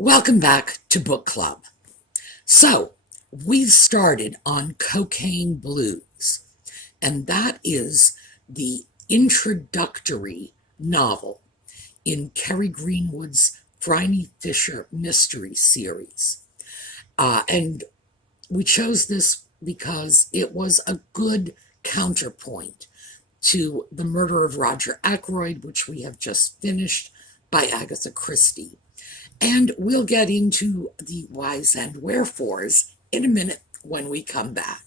Welcome back to Book Club. So, we've started on Cocaine Blues, and that is the introductory novel in Kerry Greenwood's Phryne Fisher mystery series. And we chose this because it was a good counterpoint to The Murder of Roger Ackroyd, which we have just finished by Agatha Christie. And we'll get into the whys and wherefores in a minute when we come back.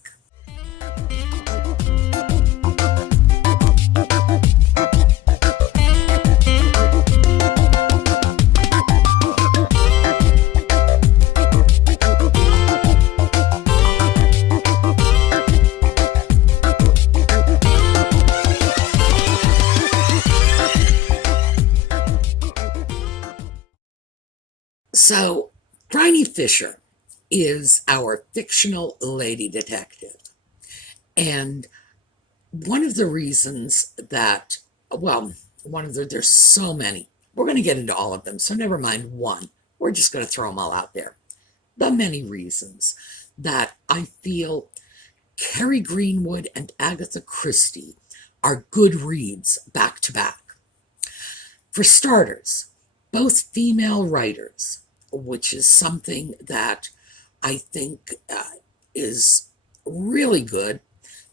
So, Phryne Fisher is our fictional lady detective. And one of the reasons that, there's so many. We're going to get into all of them, so never mind one. We're just going to throw them all out there. The many reasons that I feel Kerry Greenwood and Agatha Christie are good reads back to back. For starters, both female writers, which is something that I think is really good.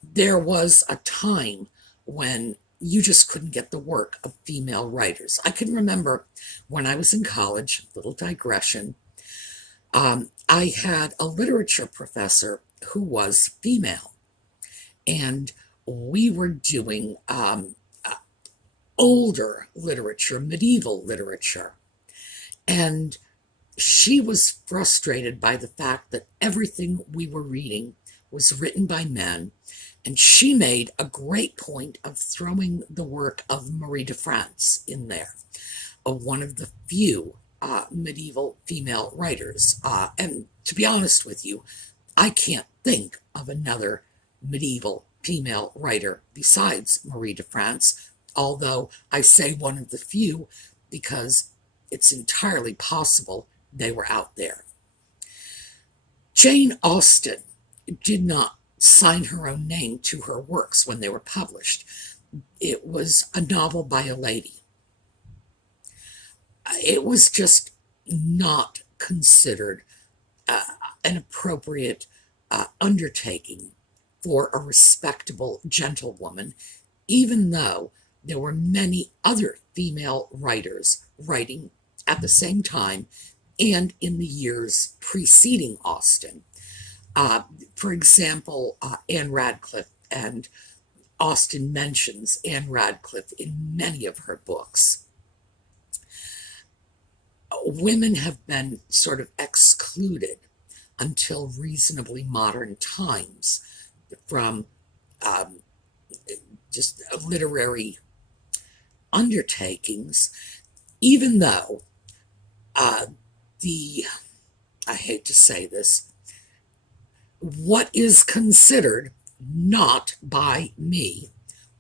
There was a time when you just couldn't get the work of female writers. I can remember when I was in college, little digression, I had a literature professor who was female, and we were doing older literature, medieval literature, and she was frustrated by the fact that everything we were reading was written by men, and she made a great point of throwing the work of Marie de France in there, one of the few medieval female writers. And to be honest with you, I can't think of another medieval female writer besides Marie de France, although I say one of the few because it's entirely possible they were out there. Jane Austen did not sign her own name to her works when they were published. It was a novel by a lady. It was just not considered an appropriate undertaking for a respectable gentlewoman, even though there were many other female writers writing at the same time and in the years preceding Austen. For example, Anne Radcliffe, and Austen mentions Anne Radcliffe in many of her books. Women have been sort of excluded until reasonably modern times from just literary undertakings, even though I hate to say this, what is considered, not by me,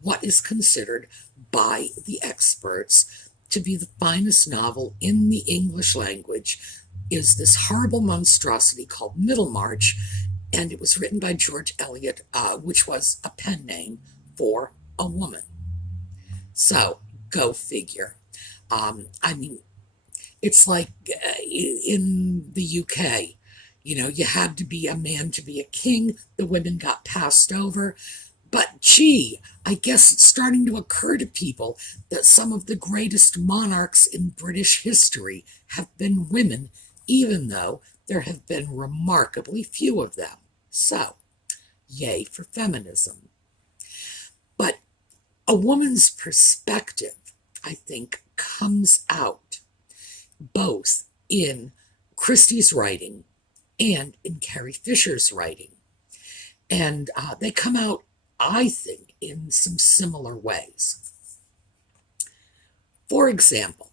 what is considered by the experts to be the finest novel in the English language is this horrible monstrosity called Middlemarch, and it was written by George Eliot, which was a pen name for a woman. So, go figure. I mean, it's like in the UK, you had to be a man to be a king. The women got passed over. But gee, I guess it's starting to occur to people that some of the greatest monarchs in British history have been women, even though there have been remarkably few of them. So, yay for feminism. But a woman's perspective, I think, comes out both in Christie's writing and in Carrie Fisher's writing. And they come out, I think, in some similar ways. For example,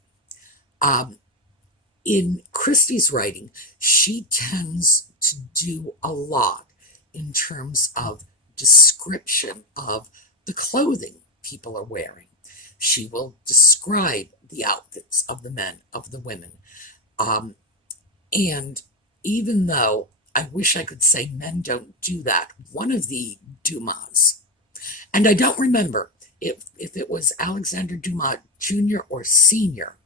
in Christie's writing, she tends to do a lot in terms of description of the clothing people are wearing. She will describe the outfits of the men, of the women. And even though I wish I could say men don't do that, one of the Dumas, and I don't remember if it was Alexander Dumas Jr. or Sr.,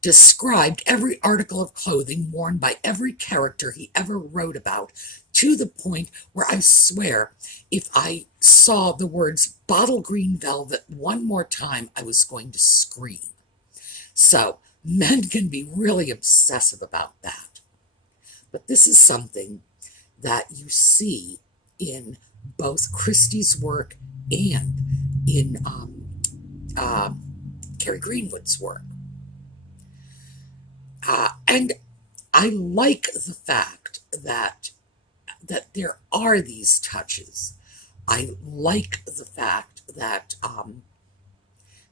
described every article of clothing worn by every character he ever wrote about, to the point where I swear if I saw the words bottle green velvet one more time, I was going to scream. So men can be really obsessive about that. But this is something that you see in both Christie's work and in Carrie Greenwood's work. And I like the fact that there are these touches. I like the fact that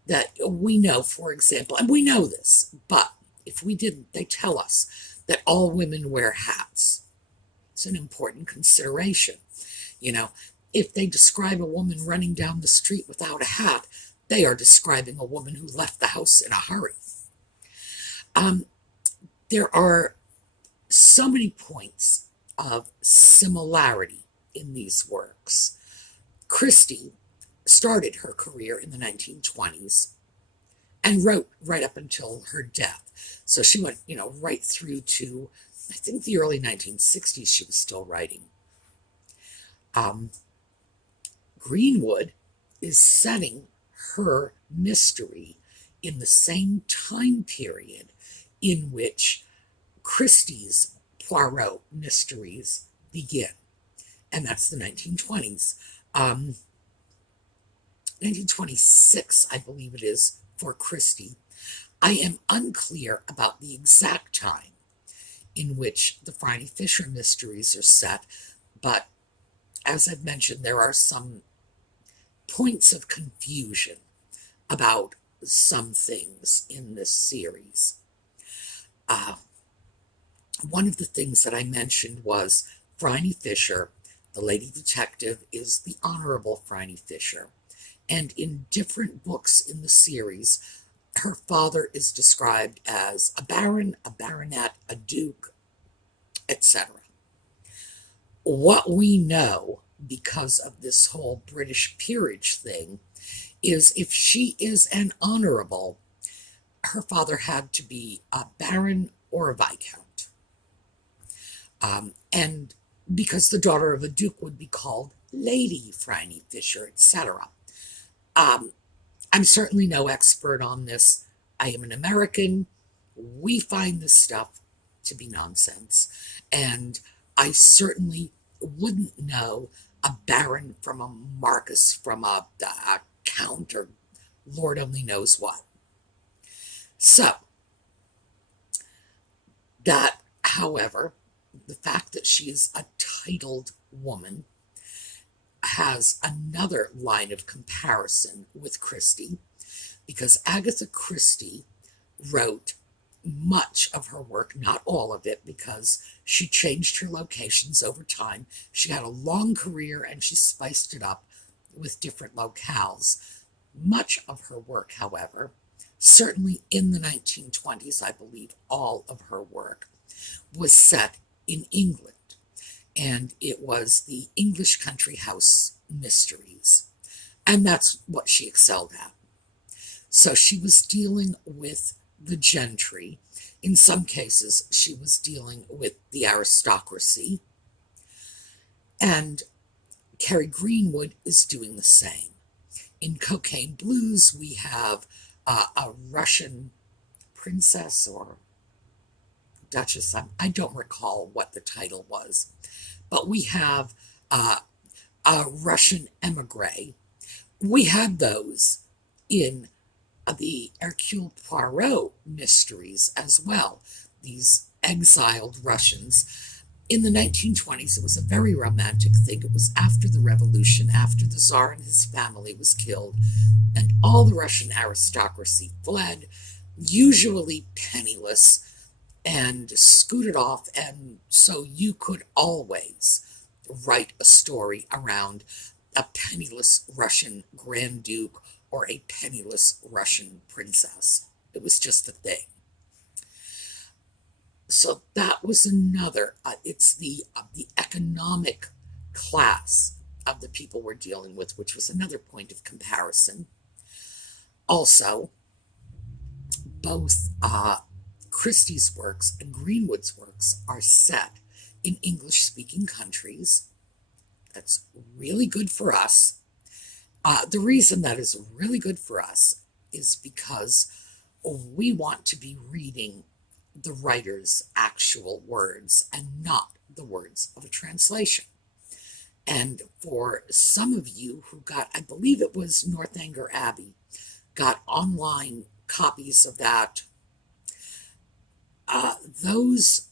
that we know, for example, and we know this, but if we didn't, they tell us that all women wear hats. It's an important consideration. You know, if they describe a woman running down the street without a hat, they are describing a woman who left the house in a hurry. There are so many points of similarity in these works. Christie started her career in the 1920s and wrote right up until her death. So she went, right through to, I think, the early 1960s, she was still writing. Greenwood is setting her mystery in the same time period in which Christie's Poirot mysteries begin, and that's the 1920s. 1926, I believe it is, for Christie. I am unclear about the exact time in which the Phryne Fisher mysteries are set, but as I've mentioned, there are some points of confusion about some things in this series. One of the things that I mentioned was Phryne Fisher, the lady detective, is the Honorable Phryne Fisher. And in different books in the series, her father is described as a baron, a baronet, a duke, etc. What we know, because of this whole British peerage thing, is if she is an honorable, her father had to be a baron or a viscount. And because the daughter of a duke would be called Lady Phryne Fisher, etc. I'm certainly no expert on this. I am an American. We find this stuff to be nonsense. And I certainly wouldn't know a baron from a marquis from a count or Lord only knows what. So, that, however, the fact that she is a titled woman has another line of comparison with Christie, because Agatha Christie wrote much of her work, not all of it, because she changed her locations over time. She had a long career and she spiced it up with different locales. Much of her work, however, certainly in the 1920s, I believe all of her work was set in England, and it was the English country house mysteries, and that's what she excelled at. So she was dealing with the gentry. In some cases, she was dealing with the aristocracy, and Carrie Greenwood is doing the same. In Cocaine Blues, we have a Russian princess or Duchess. I don't recall what the title was, but we have a Russian emigre. We had those in the Hercule Poirot mysteries as well, these exiled Russians. In the 1920s, it was a very romantic thing. It was after the revolution, after the Tsar and his family was killed, and all the Russian aristocracy fled, usually penniless, and scooted off, and so you could always write a story around a penniless Russian Grand Duke or a penniless Russian princess. It was just a thing. So that was another, it's the economic class of the people we're dealing with, which was another point of comparison. Also, both Christie's works and Greenwood's works are set in English speaking countries. That's really good for us. The reason that is really good for us is because we want to be reading the writer's actual words and not the words of a translation. And for some of you who got, I believe it was Northanger Abbey, got online copies of that, those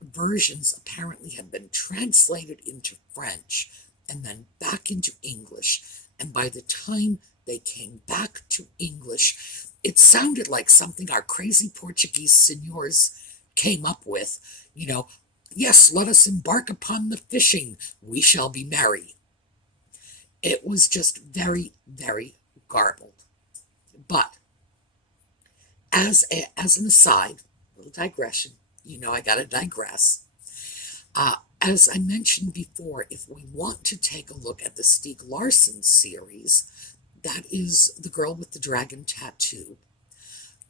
versions apparently had been translated into French and then back into English. And by the time they came back to English, it sounded like something our crazy Portuguese senors came up with. You know, yes, let us embark upon the fishing. We shall be merry. It was just very, very garbled. But as an aside, little digression, you know I gotta digress. As I mentioned before, if we want to take a look at the Stieg Larsson series, that is The Girl with the Dragon Tattoo.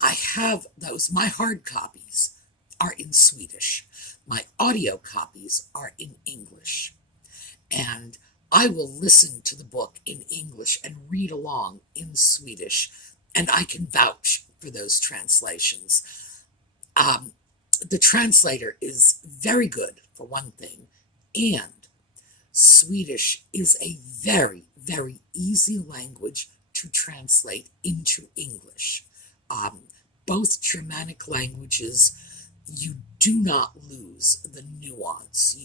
I have those. My hard copies are in Swedish. My audio copies are in English. And I will listen to the book in English and read along in Swedish, and I can vouch for those translations. The translator is very good, for one thing, and Swedish is a very, very easy language to translate into English. Both Germanic languages, you do not lose the nuance.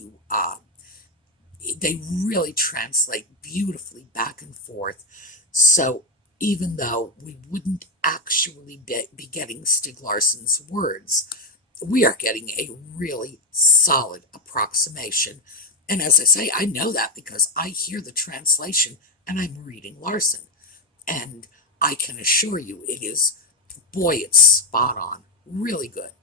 They really translate beautifully back and forth. So even though we wouldn't actually be getting Stieg Larsson's words, we are getting a really solid approximation. And as I say, I know that because I hear the translation and I'm reading Larsson. And I can assure you it is, boy, it's spot on. Really good.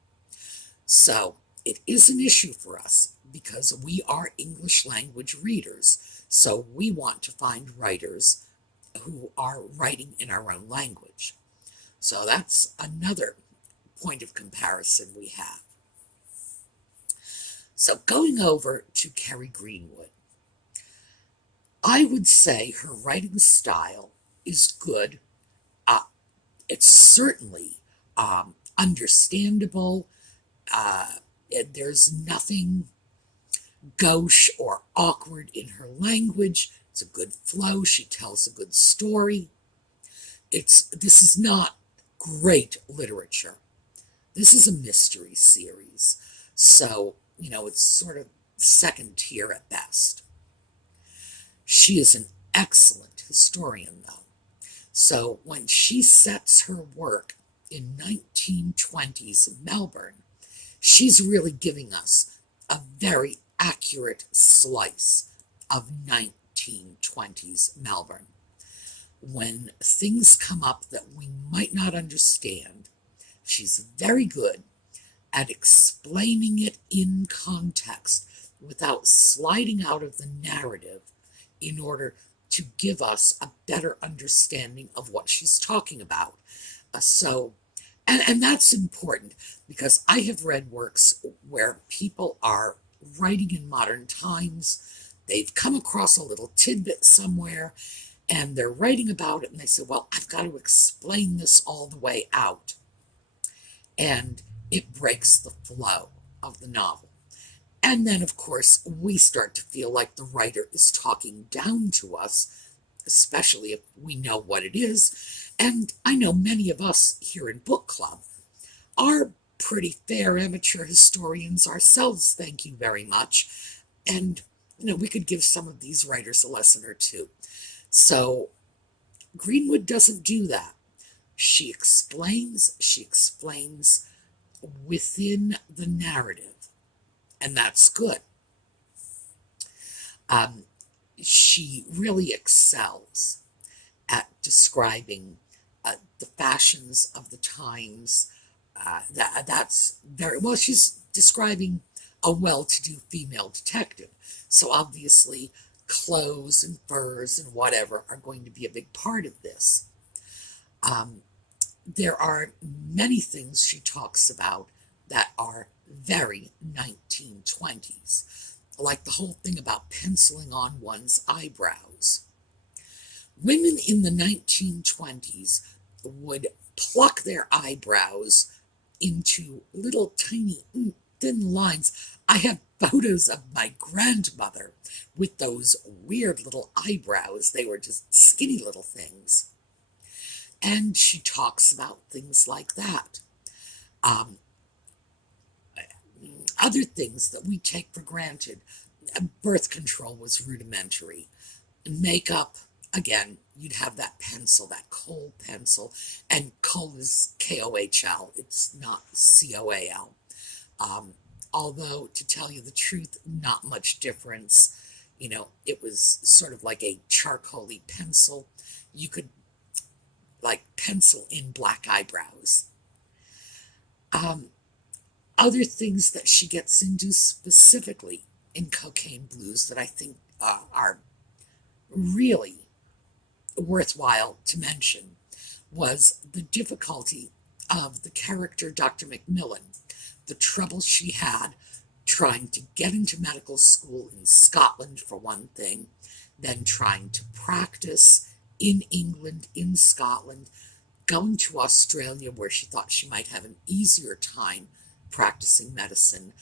So it is an issue for us because we are English language readers. So we want to find writers who are writing in our own language. So that's another point of comparison we have. So going over to Kerry Greenwood, I would say her writing style is good. It's certainly understandable. There's nothing gauche or awkward in her language. It's a good flow. She tells a good story. This is not great literature. This is a mystery series. So, it's sort of second tier at best. She is an excellent historian, though. So when she sets her work in 1920s Melbourne, she's really giving us a very accurate slice of 1920s Melbourne. When things come up that we might not understand, she's very good at explaining it in context without sliding out of the narrative in order to give us a better understanding of what she's talking about. And that's important because I have read works where people are writing in modern times. They've come across a little tidbit somewhere and they're writing about it and they say, well, I've got to explain this all the way out. And it breaks the flow of the novel. And then, of course, we start to feel like the writer is talking down to us, especially if we know what it is. And I know many of us here in book club are pretty fair amateur historians ourselves, thank you very much. And, we could give some of these writers a lesson or two. So Greenwood doesn't do that. She explains within the narrative, and that's good. She really excels at describing the fashions of the times. That's very well. She's describing a well-to-do female detective. So obviously, clothes and furs and whatever are going to be a big part of this. There are many things she talks about that are very 1920s, like the whole thing about penciling on one's eyebrows. Women in the 1920s would pluck their eyebrows into little tiny thin lines. I have photos of my grandmother with those weird little eyebrows. They were just skinny little things. And she talks about things like that. Other things that we take for granted. Birth control was rudimentary. Makeup, again, you'd have that pencil, that kohl pencil, and kohl is K-O-H-L, it's not C-O-A-L. Although, to tell you the truth, not much difference. You know, it was sort of like a charcoaly pencil. You could, like, pencil in black eyebrows. Other things that she gets into specifically in Cocaine Blues that I think are really worthwhile to mention was the difficulty of the character Dr. Macmillan, the trouble she had trying to get into medical school in Scotland, for one thing, then trying to practice in England, in Scotland, going to Australia where she thought she might have an easier time practicing medicine,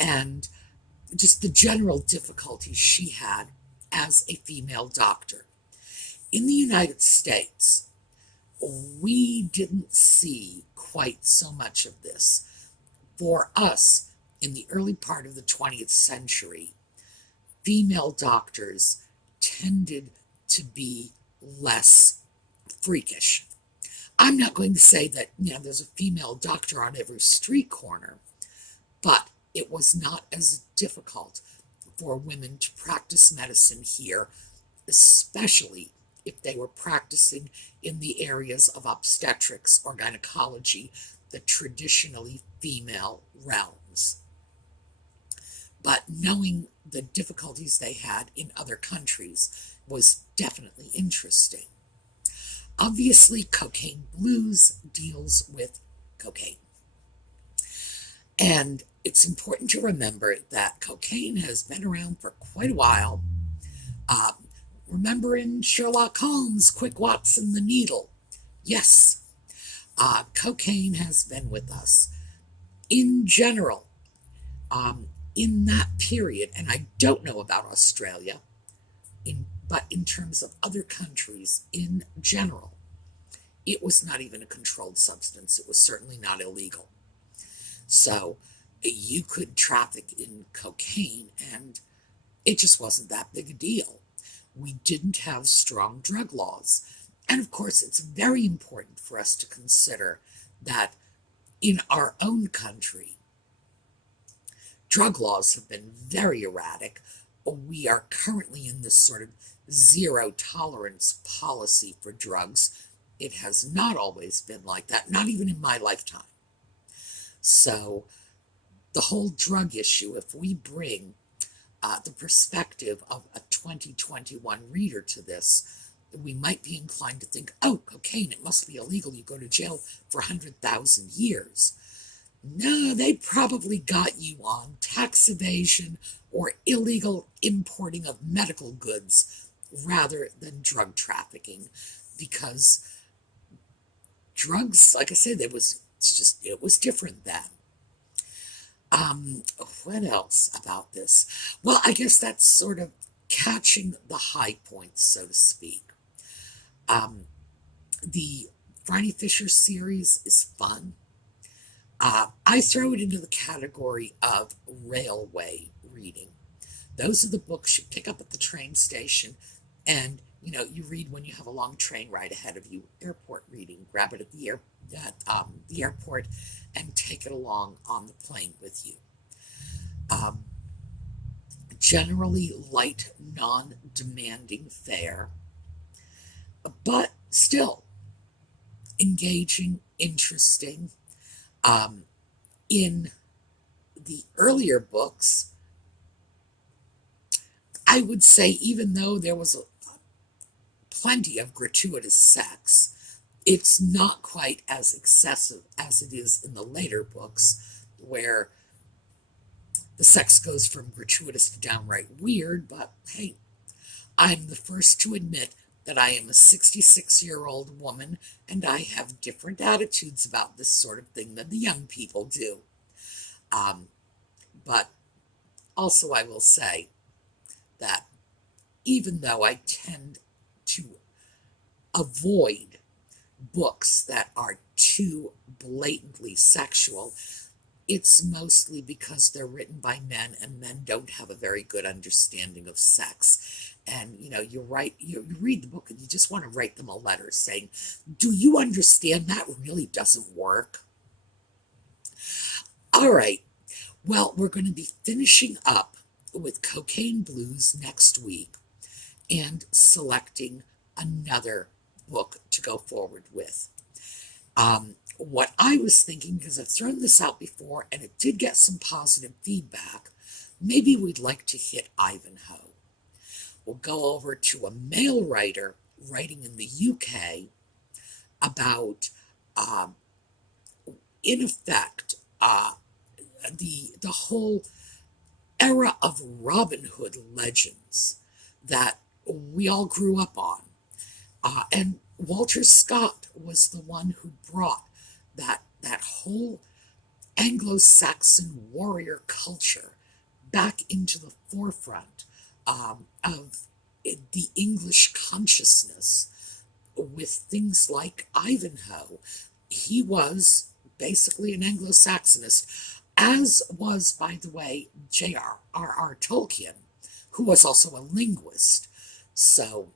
and just the general difficulties she had as a female doctor. In the United States, we didn't see quite so much of this. For us, in the early part of the 20th century, female doctors tended to be less freakish. I'm not going to say that, there's a female doctor on every street corner, but it was not as difficult for women to practice medicine here, especially if they were practicing in the areas of obstetrics or gynecology, the traditionally female realms. But knowing the difficulties they had in other countries was definitely interesting. Obviously, Cocaine Blues deals with cocaine. And it's important to remember that cocaine has been around for quite a while. Remember in Sherlock Holmes, Quick Watson the Needle? Yes, cocaine has been with us. In general, in that period, and I don't know about Australia, but in terms of other countries in general, it was not even a controlled substance. It was certainly not illegal. So you could traffic in cocaine, and it just wasn't that big a deal. We didn't have strong drug laws. And of course, it's very important for us to consider that in our own country, drug laws have been very erratic. We are currently in this sort of zero tolerance policy for drugs. It has not always been like that, not even in my lifetime. So the whole drug issue, if we bring the perspective of a 2021 reader to this, we might be inclined to think, oh, cocaine, it must be illegal. You go to jail for 100,000 years. No, they probably got you on tax evasion or illegal importing of medical goods rather than drug trafficking, because drugs, like I said, it was different then. What else about this? Well, I guess that's sort of catching the high points, so to speak. The Phryne Fisher series is fun. I throw it into the category of railway reading. Those are the books you pick up at the train station, and you read when you have a long train ride ahead of you. Airport reading. Grab it at the airport and take it along on the plane with you. Generally light, non-demanding fare, but still engaging, interesting, in the earlier books, I would say, even though there was plenty of gratuitous sex, it's not quite as excessive as it is in the later books, where the sex goes from gratuitous to downright weird. But hey, I'm the first to admit that I am a 66-year-old woman, and I have different attitudes about this sort of thing than the young people do. But also, I will say that even though I tend to avoid books that are too blatantly sexual, it's mostly because they're written by men, and men don't have a very good understanding of sex. And you read the book and you just want to write them a letter saying, do you understand that really doesn't work? All right, well, we're going to be finishing up with Cocaine Blues next week and selecting another book to go forward with. What I was thinking, because I've thrown this out before and it did get some positive feedback, maybe we'd like to hit Ivanhoe. We'll go over to a male writer writing in the UK about, in effect, the whole era of Robin Hood legends that we all grew up on. And Walter Scott was the one who brought that whole Anglo-Saxon warrior culture back into the forefront of the English consciousness with things like Ivanhoe. He was basically an Anglo-Saxonist, as was, by the way, J.R.R. Tolkien, who was also a linguist. So,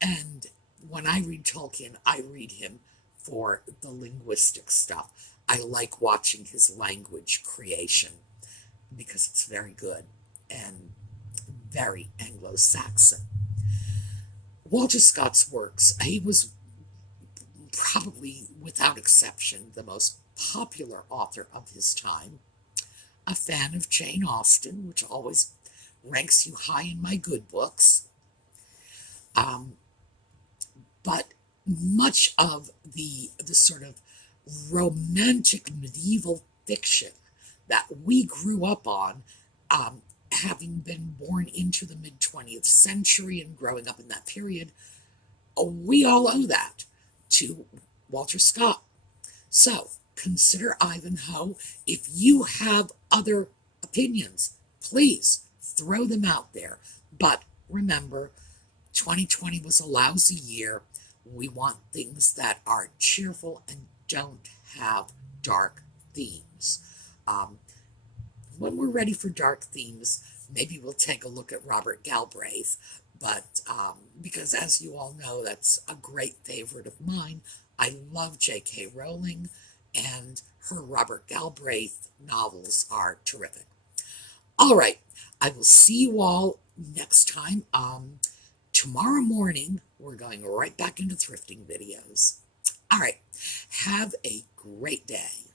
and when I read Tolkien, I read him for the linguistic stuff. I like watching his language creation because it's very good and very Anglo-Saxon. Walter Scott's works, he was probably, without exception, the most popular author of his time. A fan of Jane Austen, which always ranks you high in my good books. But much of the sort of romantic medieval fiction that we grew up on, having been born into the mid-20th century and growing up in that period, we all owe that to Walter Scott. So consider Ivanhoe. If you have other opinions, please throw them out there. But remember, 2020 was a lousy year. We want things that are cheerful and don't have dark themes. When we're ready for dark themes, maybe we'll take a look at Robert Galbraith. But because, as you all know, that's a great favorite of mine. I love J.K. Rowling, and her Robert Galbraith novels are terrific. All right, I will see you all next time. Tomorrow morning, we're going right back into thrifting videos. All right, have a great day.